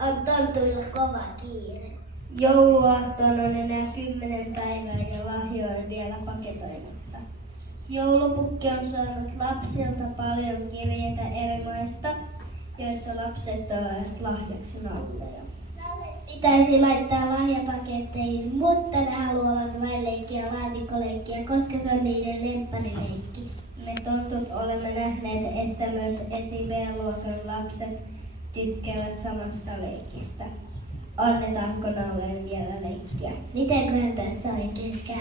On tontuilla kova kiire. Jouluaattona on enää 10 päivää ja lahjoja on vielä paketoimatta. Joulupukki on saanut lapsilta paljon kirjeitä eri maista, joissa lapset toivat lahjaksi nalleja. Pitäisi laittaa lahjapaketteihin, mutta ne haluavat vain leikkiä laatikoleikkiä, koska se on niiden lempparileikki. Me tontut olemme nähneet, että myös esi B-luokan lapset tykkäävät samasta leikistä. Annetaanko nalleen vielä leikkiä? Mitenköhän tässä oikein käy?